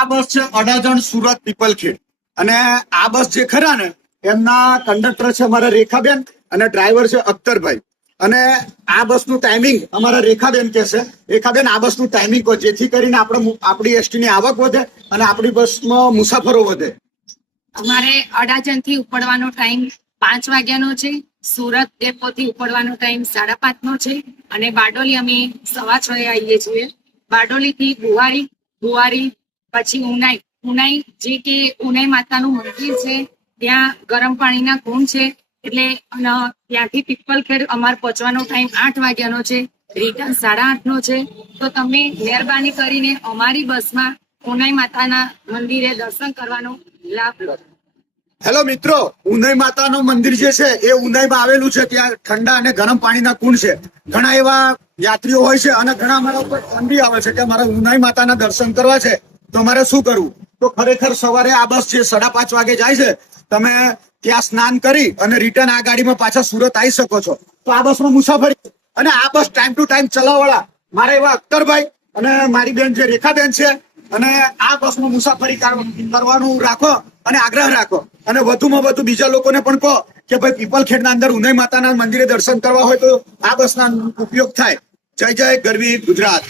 આ બસ છે અડાજણ સુરત પીપલખેડ અને આ બસ જે ખરા ને એમના કંડક્ટર છે અમારા રેખાબેન અને ડ્રાઈવર છે અખ્તરભાઈ. અને આ બસનું ટાઈમિંગ અમારા રેખાબેન કે છે. રેખાબેન, આ બસનું ટાઈમિંગ કહો જેથી કરીને આપણી એસટી ની આવક વધે અને આપણી બસમાં મુસાફરો વધે. અમારે અડાજણ થી ઉપડવાનો ટાઈમ 5 વાગ્યાનો છે. સુરત ડેપો થી ઉપડવાનો ટાઈમ 5:30 નો છે અને બારડોલી અમે 6:15 આવીએ છીએ. બારડોલી થી બુવારી પછી ઉનાઈ જે કે ઉનાઈ માતાનું મંદિર છે, ત્યાં ગરમ પાણીના કુંડ છે. એટલે ત્યાંથી પીપલખેડ અમારે પહોંચવાનો ટાઈમ 8 વાગ્યાનો છે, રિટર્ન 8:30 નો છે. તો તમે મહેરબાની કરીને અમારી બસમાં ઉનાઈ માતાના મંદિરે દર્શન કરવાનો લાભ લો. હેલો મિત્રો, ઉનાઈ માતાનું મંદિર જે છે એ ઉનાઈમાં આવેલું છે. ત્યાં ઠંડા અને ગરમ પાણીના કુંડ છે. ઘણા એવા યાત્રીઓ હોય છે અને ઘણા અમારા ઉપર ઠંડી આવે છે કે મારે ઉનાઈ માતાના દર્શન કરવા છે, તો મારે શું કરવું? તો ખરેખર સવારે આ બસ જે 5:30 વાગે જાય છે, તમે ત્યાં સ્નાન કરી અને રિટર્ન આ ગાડીમાં પાછા સુરત આવી શકો છો. તો આ બસમાં મુસાફરી અને આ બસ ટાઈમ ટુ ટાઈમ ચલાવવાળા મારા એવા અખ્તરભાઈ અને મારી બેન જે રેખાબેન છે. અને આ બસમાં મુસાફરી કરવાનું રાખો અને આગ્રહ રાખો. અને વધુમાં વધુ બીજા લોકોને પણ કહો કે ભાઈ પીપલખેડના અંદર ઉનાઈ માતાના મંદિરે દર્શન કરવા હોય તો આ બસના ઉપયોગ થાય. જય જય ગરવી ગુજરાત.